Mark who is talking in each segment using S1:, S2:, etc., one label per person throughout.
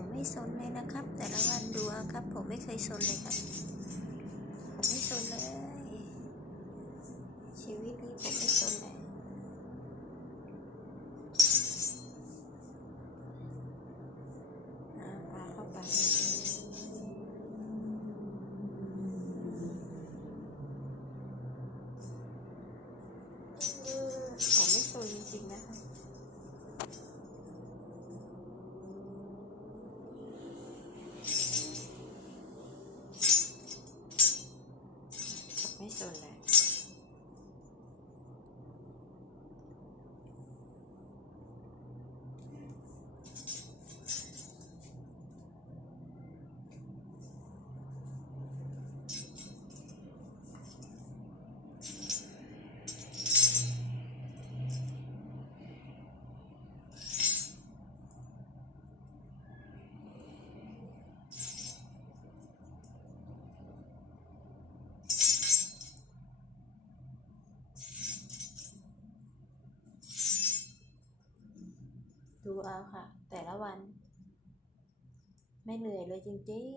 S1: ผมไม่สนเลยนะครับ แต่ละวันดูครับ ผมไม่เคยสนเลยครับ ผมไม่สนเลย ชีวิตนี้ผมไม่สนเลยอ่าพาเข้าไป sola. ดูเอาค่ะ แต่ละวัน ไม่เหนื่อยเลยจริงๆ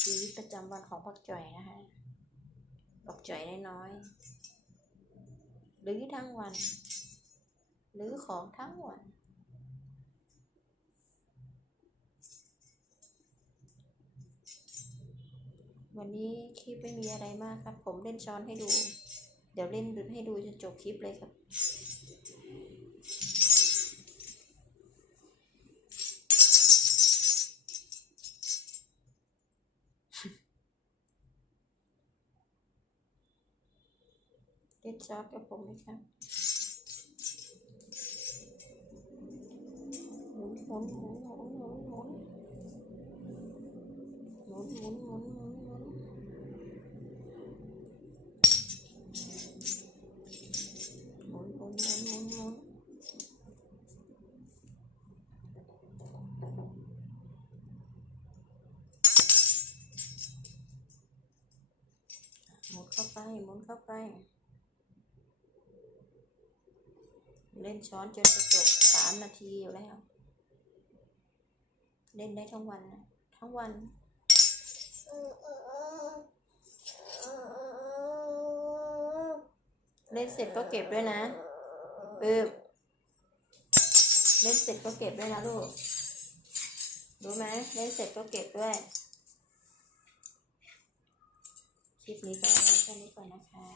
S1: ชีวิตประจำวันของปักจ่อยนะคะปักจ่อยน้อยๆหรือทั้งวัน หรือของทั้งวันวันนี้คลิปไม่มีอะไรมากครับ ผมเล่นช้อนให้ดู เดี๋ยวเล่นให้ดูจนจบคลิปเลยครับเล่นช้อนกับผมไหมครับหมุนหมุนหมุนหมุนหมุนหมุนหมุนหมุนหมุน ไปหมุนเข้าไป เล่นช้อนจนจะจบสามนาทีอยู่แล้ว เล่นได้ทั้งวันนะทั้งวันเล่นเสร็จก็เก็บด้วยนะปึ๊บเล่นเสร็จก็เก็บด้วยนะลูก รู้ไหมเล่นเสร็จก็เก็บด้วย คลิปนี้ก็ไว้แค่นี้ก่อนนะคะ